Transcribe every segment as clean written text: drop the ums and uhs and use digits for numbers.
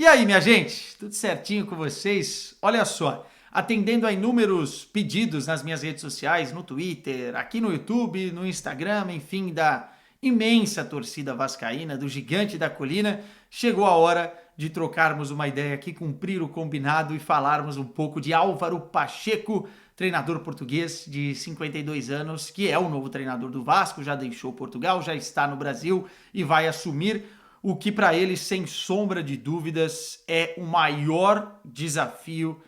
E aí, minha gente, tudo certinho com vocês? Olha só, atendendo a inúmeros pedidos nas minhas redes sociais, no Twitter, aqui no YouTube, no Instagram, enfim, da imensa torcida vascaína, do gigante da colina, chegou a hora de trocarmos uma ideia aqui, cumprir o combinado e falarmos um pouco de Álvaro Pacheco, treinador português de 52 anos, que é o novo treinador do Vasco, já deixou Portugal, já está no Brasil e vai assumir o que para ele, sem sombra de dúvidas, é o maior desafio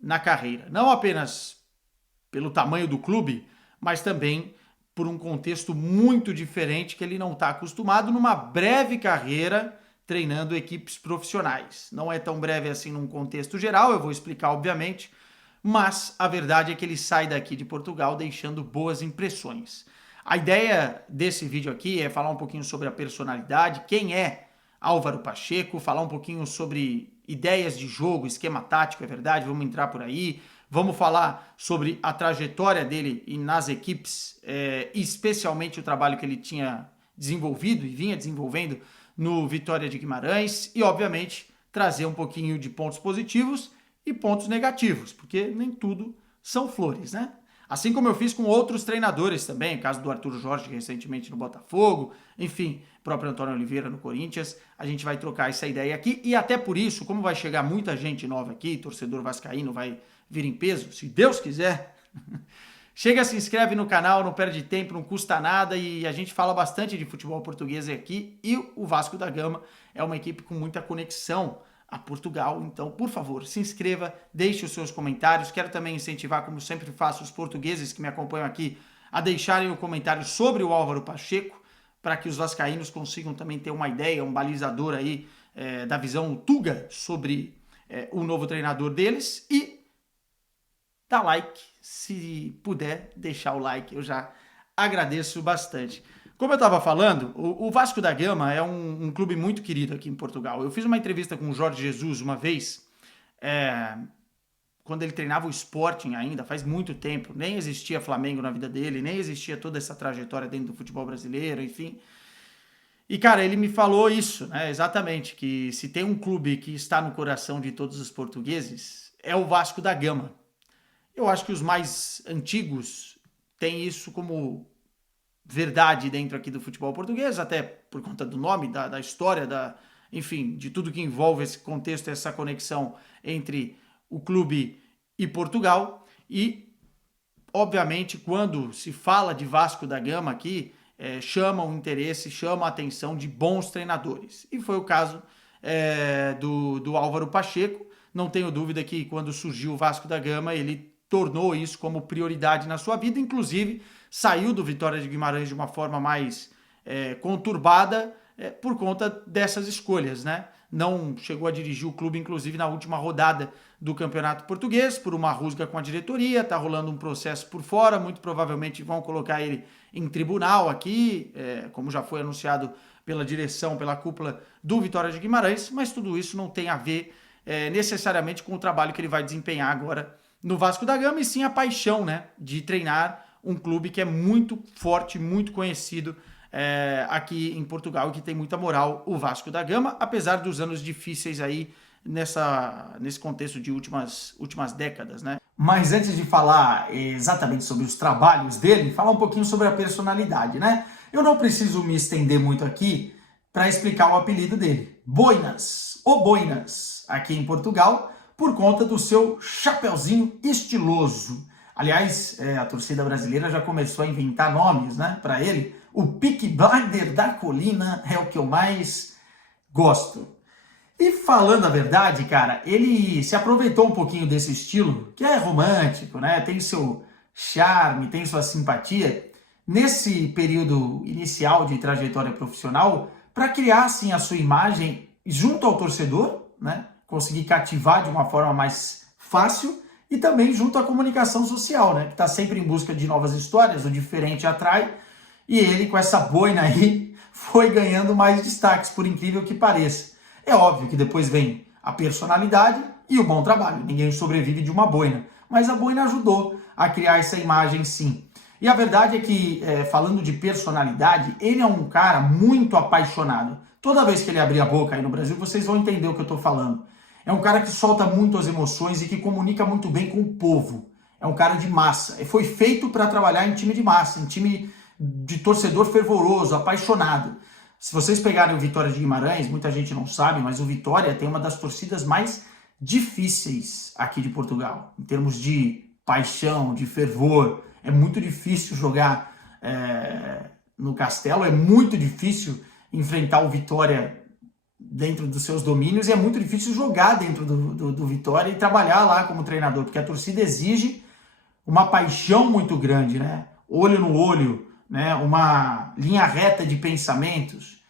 na carreira. Não apenas pelo tamanho do clube, mas também por um contexto muito diferente que ele não está acostumado numa breve carreira treinando equipes profissionais. Não é tão breve assim num contexto geral, eu vou explicar obviamente, mas a verdade é que ele sai daqui de Portugal deixando boas impressões. A ideia desse vídeo aqui é falar um pouquinho sobre a personalidade, quem é Álvaro Pacheco, falar um pouquinho sobre ideias de jogo, esquema tático, é verdade, vamos entrar por aí, vamos falar sobre a trajetória dele e nas equipes, especialmente o trabalho que ele tinha desenvolvido e vinha desenvolvendo no Vitória de Guimarães e, obviamente, trazer um pouquinho de pontos positivos e pontos negativos, porque nem tudo são flores, né? Assim como eu fiz com outros treinadores também, o caso do Arthur Jorge recentemente no Botafogo, enfim, próprio Antônio Oliveira no Corinthians, a gente vai trocar essa ideia aqui e até por isso, como vai chegar muita gente nova aqui, torcedor vascaíno vai vir em peso, se Deus quiser, chega, se inscreve no canal, não perde tempo, não custa nada e a gente fala bastante de futebol português aqui e o Vasco da Gama é uma equipe com muita conexão a Portugal, então, por favor, se inscreva, deixe os seus comentários, quero também incentivar, como sempre faço, os portugueses que me acompanham aqui, a deixarem o comentário sobre o Álvaro Pacheco, para que os vascaínos consigam também ter uma ideia, um balizador aí da visão Tuga sobre o novo treinador deles, e dá like, se puder deixar o like, eu já agradeço bastante. Como eu estava falando, o Vasco da Gama é um clube muito querido aqui em Portugal. Eu fiz uma entrevista com o Jorge Jesus uma vez, quando ele treinava o Sporting ainda, faz muito tempo. Nem existia Flamengo na vida dele, nem existia toda essa trajetória dentro do futebol brasileiro, enfim. E, cara, ele me falou isso, né, exatamente, que se tem um clube que está no coração de todos os portugueses, é o Vasco da Gama. Eu acho que os mais antigos têm isso como verdade dentro aqui do futebol português, até por conta do nome, da história, enfim, de tudo que envolve esse contexto, essa conexão entre o clube e Portugal. E, obviamente, quando se fala de Vasco da Gama aqui, chama o interesse, chama a atenção de bons treinadores. E foi o caso do Álvaro Pacheco. Não tenho dúvida que quando surgiu o Vasco da Gama, ele tornou isso como prioridade na sua vida, inclusive saiu do Vitória de Guimarães de uma forma mais conturbada por conta dessas escolhas, né? Não chegou a dirigir o clube, inclusive, na última rodada do Campeonato Português, por uma rusga com a diretoria, tá rolando um processo por fora, muito provavelmente vão colocar ele em tribunal aqui, como já foi anunciado pela direção, pela cúpula do Vitória de Guimarães, mas tudo isso não tem a ver necessariamente com o trabalho que ele vai desempenhar agora no Vasco da Gama, e sim a paixão, né, de treinar um clube que é muito forte, muito conhecido aqui em Portugal e que tem muita moral, o Vasco da Gama, apesar dos anos difíceis aí nesse contexto de últimas décadas, né? Mas antes de falar exatamente sobre os trabalhos dele, falar um pouquinho sobre a personalidade, né? Eu não preciso me estender muito aqui para explicar o apelido dele. Boinas, ou Boinas, aqui em Portugal, por conta do seu chapeuzinho estiloso. Aliás, a torcida brasileira já começou a inventar nomes, né, para ele. O Peaky Blinder da colina é o que eu mais gosto. E falando a verdade, cara, ele se aproveitou um pouquinho desse estilo, que é romântico, né, tem seu charme, tem sua simpatia, nesse período inicial de trajetória profissional, para criar, assim, a sua imagem junto ao torcedor, né, conseguir cativar de uma forma mais fácil, e também junto à comunicação social, né, que está sempre em busca de novas histórias, o diferente atrai, e ele com essa boina aí foi ganhando mais destaques, por incrível que pareça. É óbvio que depois vem a personalidade e o bom trabalho, ninguém sobrevive de uma boina, mas a boina ajudou a criar essa imagem sim. E a verdade é que, falando de personalidade, ele é um cara muito apaixonado Toda vez que ele abrir a boca aí no Brasil, vocês vão entender o que eu estou falando. É um cara que solta muito as emoções e que comunica muito bem com o povo. É um cara de massa. Foi feito para trabalhar em time de massa, em time de torcedor fervoroso, apaixonado. Se vocês pegarem o Vitória de Guimarães, muita gente não sabe, mas o Vitória tem uma das torcidas mais difíceis aqui de Portugal. Em termos de paixão, de fervor. É muito difícil jogar no Castelo, é muito difícil enfrentar o Vitória dentro dos seus domínios e é muito difícil jogar dentro do Vitória e trabalhar lá como treinador, porque a torcida exige uma paixão muito grande, né? Olho no olho, né? Uma linha reta de pensamentos,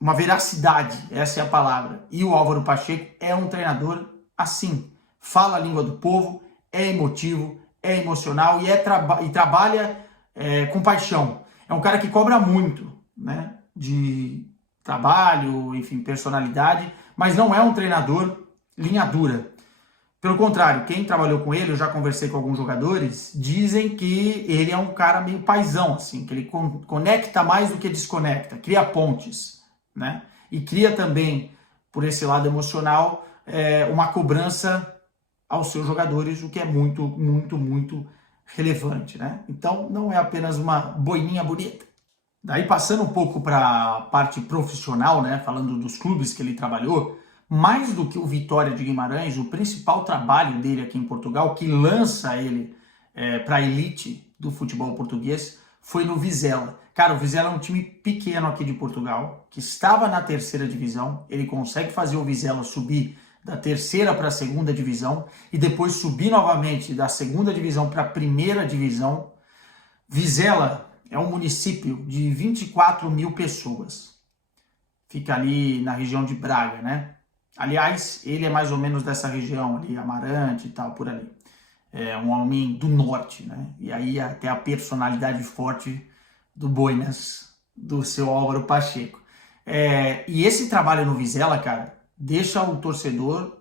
uma veracidade, essa é a palavra. E o Álvaro Pacheco é um treinador assim, fala a língua do povo, é emotivo, é emocional e trabalha com paixão. É um cara que cobra muito, né? De trabalho, enfim, personalidade, mas não é um treinador linha dura. Pelo contrário, quem trabalhou com ele, eu já conversei com alguns jogadores, dizem que ele é um cara meio paizão, assim, que ele conecta mais do que desconecta, cria pontes, né? E cria também, por esse lado emocional, uma cobrança aos seus jogadores, o que é muito, muito, muito relevante, né? Então, não é apenas uma boininha bonita. Daí, passando um pouco para a parte profissional, né? Falando dos clubes que ele trabalhou, mais do que o Vitória de Guimarães, o principal trabalho dele aqui em Portugal, que lança ele para a elite do futebol português, foi no Vizela. Cara, o Vizela é um time pequeno aqui de Portugal, que estava na terceira divisão, ele consegue fazer o Vizela subir da terceira para a segunda divisão e depois subir novamente da segunda divisão para a primeira divisão. Vizela é um município de 24 mil pessoas. Fica ali na região de Braga, né? Aliás, ele é mais ou menos dessa região ali, Amarante e tal, por ali. É um homem do norte, né? E aí até a personalidade forte do Boinas, do seu Álvaro Pacheco. E esse trabalho no Vizela, cara, deixa o torcedor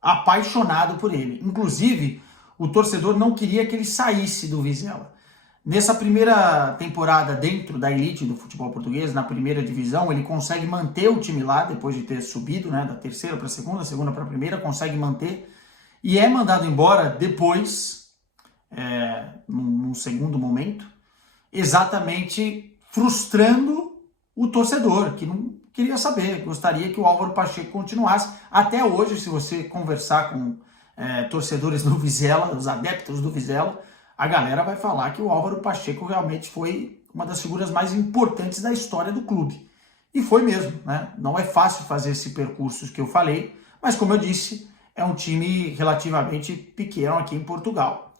apaixonado por ele. Inclusive, o torcedor não queria que ele saísse do Vizela. Nessa primeira temporada dentro da elite do futebol português, na primeira divisão, ele consegue manter o time lá, depois de ter subido, né, da terceira para a segunda para a primeira, consegue manter, e é mandado embora depois, num segundo momento, exatamente frustrando o torcedor, que não queria saber, gostaria que o Álvaro Pacheco continuasse. Até hoje, se você conversar com torcedores do Vizela, os adeptos do Vizela, a galera vai falar que o Álvaro Pacheco realmente foi uma das figuras mais importantes da história do clube. E foi mesmo, né? Não é fácil fazer esse percurso que eu falei, mas como eu disse, é um time relativamente pequeno aqui em Portugal.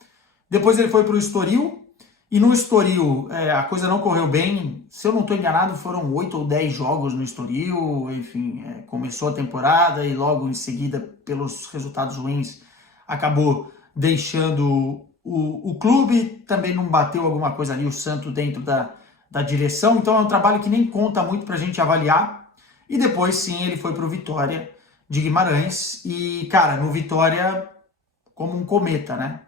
Depois ele foi para o Estoril, e no Estoril a coisa não correu bem. Se eu não estou enganado, foram 8 ou 10 jogos no Estoril, enfim, começou a temporada e logo em seguida, pelos resultados ruins, acabou deixando o clube. Também não bateu alguma coisa ali, o santo dentro da direção, então é um trabalho que nem conta muito para a gente avaliar. E depois sim ele foi para o Vitória de Guimarães e, cara, no Vitória como um cometa, né?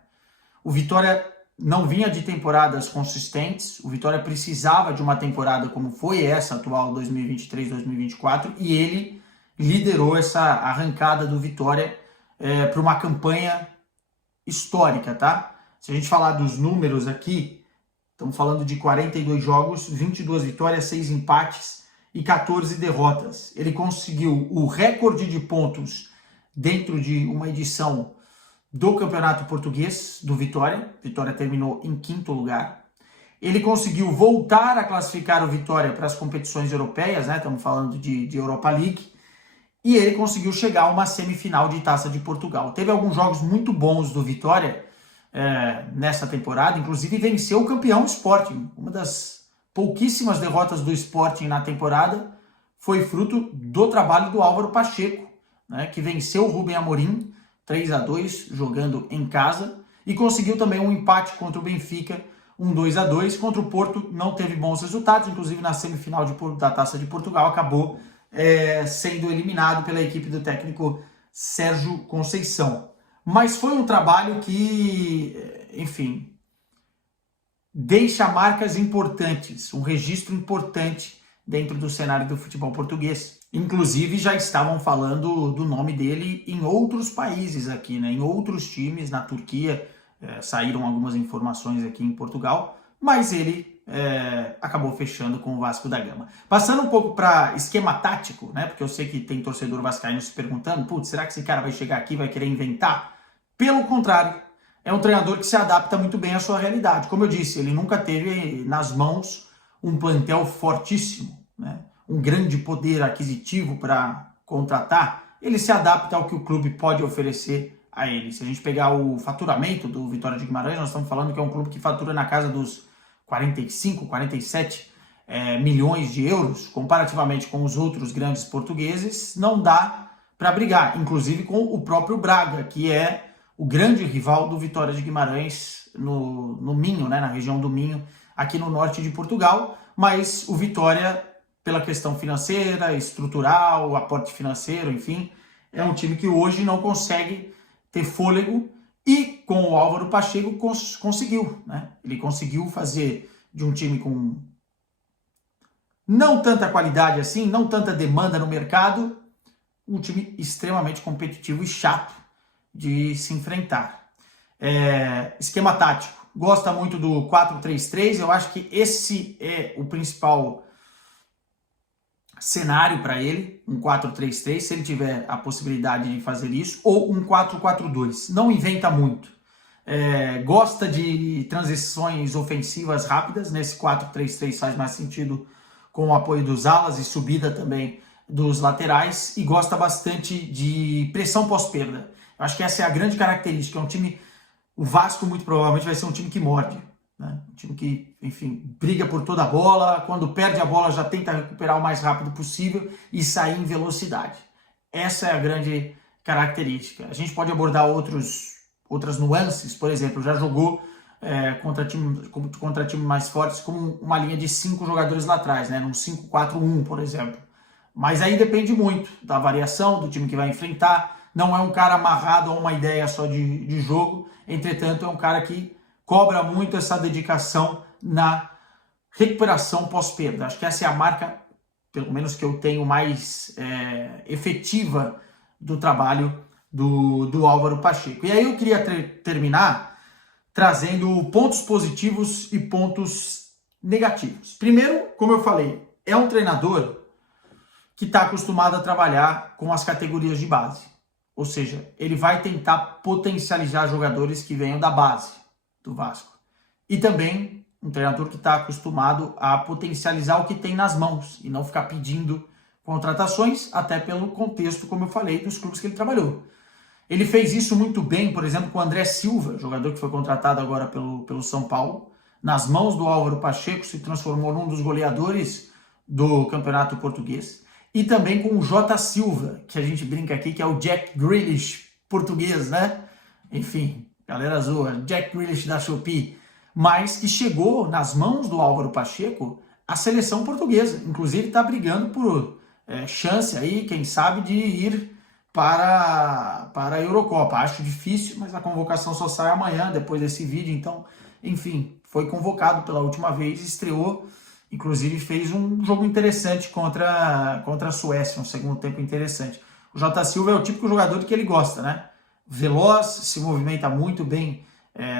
O Vitória não vinha de temporadas consistentes, o Vitória precisava de uma temporada como foi essa atual 2023-2024 e ele liderou essa arrancada do Vitória para uma campanha histórica, tá? Se a gente falar dos números aqui, estamos falando de 42 jogos, 22 vitórias, 6 empates e 14 derrotas. Ele conseguiu o recorde de pontos dentro de uma edição do Campeonato Português do Vitória. Vitória terminou em 5º lugar. Ele conseguiu voltar a classificar o Vitória para as competições europeias, né? Estamos falando de Europa League. E ele conseguiu chegar a uma semifinal de Taça de Portugal. Teve alguns jogos muito bons do Vitória nessa temporada, inclusive venceu o campeão Sporting. Uma das pouquíssimas derrotas do Sporting na temporada foi fruto do trabalho do Álvaro Pacheco, né, que venceu o Rubem Amorim 3-2 jogando em casa e conseguiu também um empate contra o Benfica, um 2-2. Contra o Porto não teve bons resultados, inclusive na semifinal da Taça de Portugal acabou sendo eliminado pela equipe do técnico Sérgio Conceição. Mas foi um trabalho que, enfim, deixa marcas importantes, um registro importante dentro do cenário do futebol português. Inclusive já estavam falando do nome dele em outros países aqui, né? Em outros times, na Turquia, saíram algumas informações aqui em Portugal, mas ele acabou fechando com o Vasco da Gama. Passando um pouco para esquema tático, né? Porque eu sei que tem torcedor vascaíno se perguntando, putz, será que esse cara vai chegar aqui e vai querer inventar? Pelo contrário, é um treinador que se adapta muito bem à sua realidade. Como eu disse, ele nunca teve nas mãos um plantel fortíssimo, né? Um grande poder aquisitivo para contratar. Ele se adapta ao que o clube pode oferecer a ele. Se a gente pegar o faturamento do Vitória de Guimarães, nós estamos falando que é um clube que fatura na casa dos 45, 47 milhões de euros, comparativamente com os outros grandes portugueses, não dá para brigar, inclusive com o próprio Braga, que é o grande rival do Vitória de Guimarães no Minho, né, na região do Minho, aqui no norte de Portugal, mas o Vitória, pela questão financeira, estrutural, aporte financeiro, enfim, é um time que hoje não consegue ter fôlego e com o Álvaro Pacheco conseguiu, né? Ele conseguiu fazer de um time com não tanta qualidade assim, não tanta demanda no mercado, um time extremamente competitivo e chato de se enfrentar. Esquema tático. Gosta muito do 4-3-3, eu acho que esse é o principal cenário para ele, um 4-3-3, se ele tiver a possibilidade de fazer isso, ou um 4-4-2. Não inventa muito. Gosta de transições ofensivas rápidas, nesse 4-3-3 faz mais sentido com o apoio dos alas e subida também dos laterais, e gosta bastante de pressão pós-perda. Eu acho que essa é a grande característica, é um time, o Vasco muito provavelmente vai ser um time que morde, né? Um time que, enfim, briga por toda a bola, quando perde a bola já tenta recuperar o mais rápido possível e sair em velocidade. Essa é a grande característica. A gente pode abordar outras nuances, por exemplo, já jogou contra time mais fortes com uma linha de 5 jogadores lá atrás, né? Num 5-4-1, por exemplo. Mas aí depende muito da variação do time que vai enfrentar. Não é um cara amarrado a uma ideia só de jogo, entretanto é um cara que cobra muito essa dedicação na recuperação pós-perda. Acho que essa é a marca, pelo menos que eu tenho, mais efetiva do trabalho do Álvaro Pacheco. E aí eu queria terminar trazendo pontos positivos e pontos negativos. Primeiro, como eu falei, é um treinador que está acostumado a trabalhar com as categorias de base. Ou seja, ele vai tentar potencializar jogadores que venham da base do Vasco. E também um treinador que está acostumado a potencializar o que tem nas mãos e não ficar pedindo contratações, até pelo contexto, como eu falei, dos clubes que ele trabalhou. Ele fez isso muito bem, por exemplo, com o André Silva, jogador que foi contratado agora pelo São Paulo. Nas mãos do Álvaro Pacheco, se transformou num dos goleadores do Campeonato Português. E também com o Jota Silva, que a gente brinca aqui, que é o Jack Grealish português, né? Enfim, galera zoa, Jack Grealish da Shopee. Mas que chegou nas mãos do Álvaro Pacheco a seleção portuguesa. Inclusive está brigando por chance aí, quem sabe, de ir para a Eurocopa. Acho difícil, mas a convocação só sai amanhã, depois desse vídeo. Então, enfim, foi convocado pela última vez, estreou, inclusive fez um jogo interessante contra a Suécia, um segundo tempo interessante. O Jota Silva é o típico jogador que ele gosta, né? Veloz, se movimenta muito bem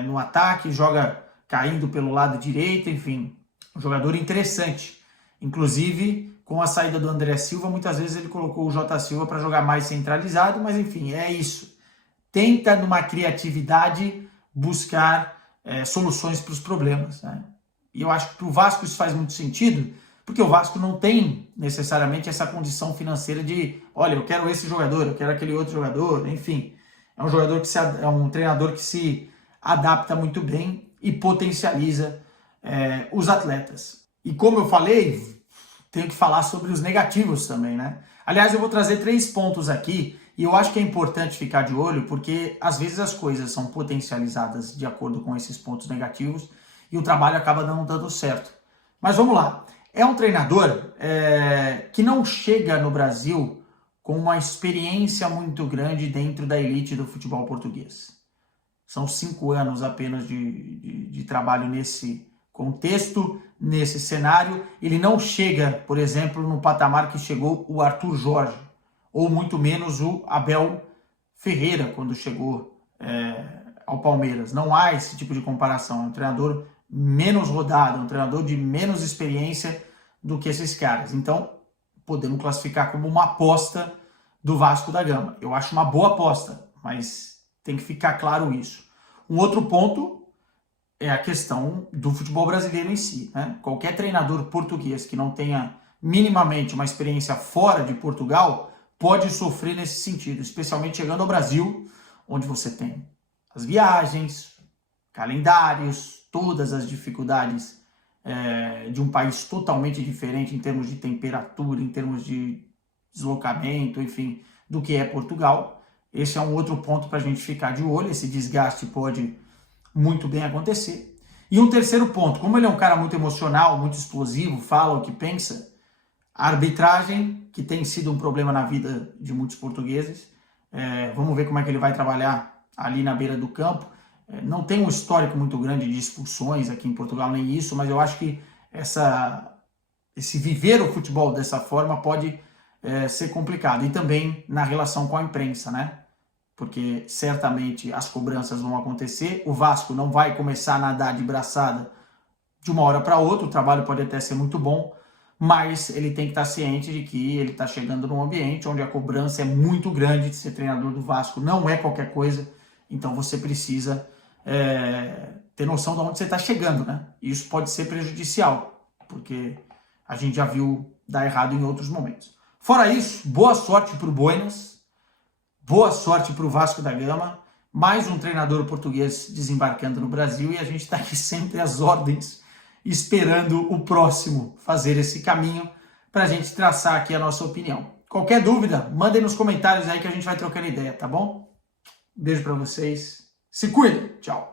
no ataque, joga caindo pelo lado direito, enfim, um jogador interessante. Inclusive, com a saída do André Silva, muitas vezes ele colocou o Jota Silva para jogar mais centralizado, mas enfim, é isso. Tenta, numa criatividade, buscar soluções para os problemas, né? E eu acho que para o Vasco isso faz muito sentido, porque o Vasco não tem necessariamente essa condição financeira de, olha, eu quero esse jogador, eu quero aquele outro jogador, enfim. É um jogador é um treinador que se adapta muito bem e potencializa os atletas. E como eu falei, tenho que falar sobre os negativos também, né? Aliás, eu vou trazer 3 pontos aqui e eu acho que é importante ficar de olho, porque às vezes as coisas são potencializadas de acordo com esses pontos negativos e o trabalho acaba não dando certo. Mas vamos lá. É um treinador que não chega no Brasil com uma experiência muito grande dentro da elite do futebol português. São 5 anos apenas de trabalho nesse contexto, nesse cenário. Ele não chega, por exemplo, no patamar que chegou o Arthur Jorge, ou muito menos o Abel Ferreira, quando chegou ao Palmeiras. Não há esse tipo de comparação. É um treinador menos rodado, é um treinador de menos experiência do que esses caras. Então, podemos classificar como uma aposta do Vasco da Gama. Eu acho uma boa aposta, mas tem que ficar claro isso. Um outro ponto é a questão do futebol brasileiro em si, né? Qualquer treinador português que não tenha minimamente uma experiência fora de Portugal pode sofrer nesse sentido, especialmente chegando ao Brasil, onde você tem as viagens, calendários, todas as dificuldades de um país totalmente diferente em termos de temperatura, em termos de deslocamento, enfim, do que é Portugal. Esse é um outro ponto para a gente ficar de olho. Esse desgaste pode muito bem acontecer. E um terceiro ponto, como ele é um cara muito emocional, muito explosivo, fala o que pensa, a arbitragem, que tem sido um problema na vida de muitos portugueses, vamos ver como é que ele vai trabalhar ali na beira do campo. Não tem um histórico muito grande de expulsões aqui em Portugal, nem isso, mas eu acho que esse viver o futebol dessa forma pode ser complicado. E também na relação com a imprensa, né? Porque certamente as cobranças vão acontecer, o Vasco não vai começar a nadar de braçada de uma hora para outra, o trabalho pode até ser muito bom, mas ele tem que estar ciente de que ele está chegando num ambiente onde a cobrança é muito grande. De ser treinador do Vasco não é qualquer coisa, então você precisa ter noção de onde você está chegando, né? Isso pode ser prejudicial, porque a gente já viu dar errado em outros momentos. Fora isso, boa sorte para o Boinas, boa sorte para o Vasco da Gama, mais um treinador português desembarcando no Brasil, e a gente está aqui sempre às ordens, esperando o próximo fazer esse caminho para a gente traçar aqui a nossa opinião. Qualquer dúvida, mandem nos comentários aí que a gente vai trocando ideia, tá bom? Beijo para vocês, se cuidem, tchau!